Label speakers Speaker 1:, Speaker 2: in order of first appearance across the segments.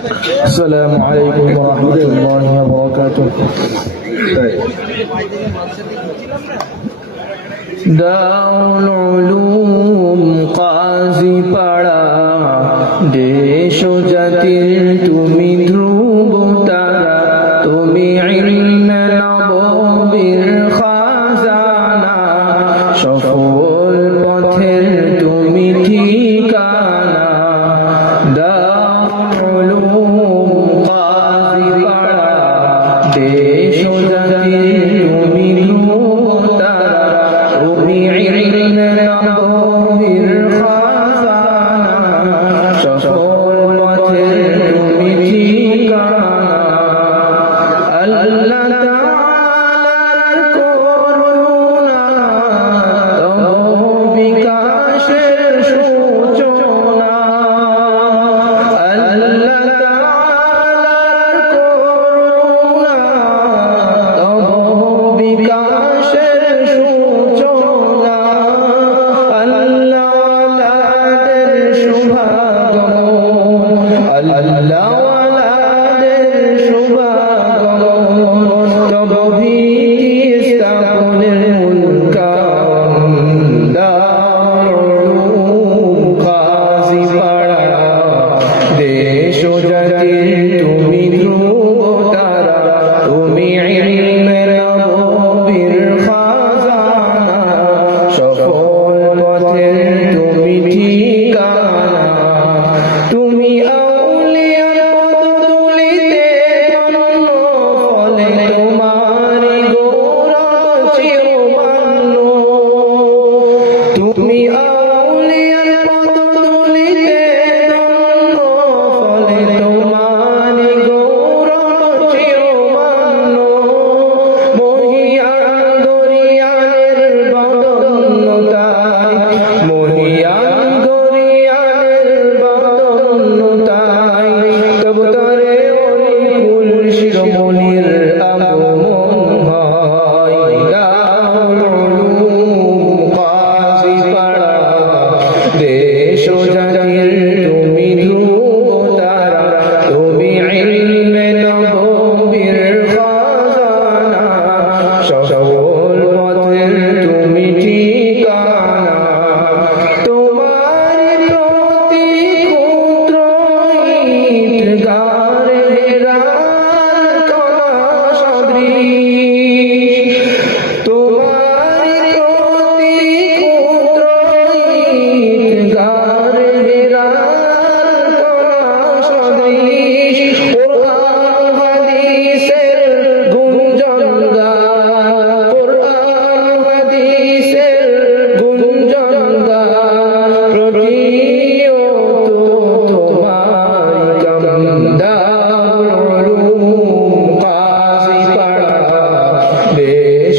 Speaker 1: السلام عليكم ورحمة الله وبركاته. دار العلوم ألا me up.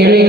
Speaker 1: இணை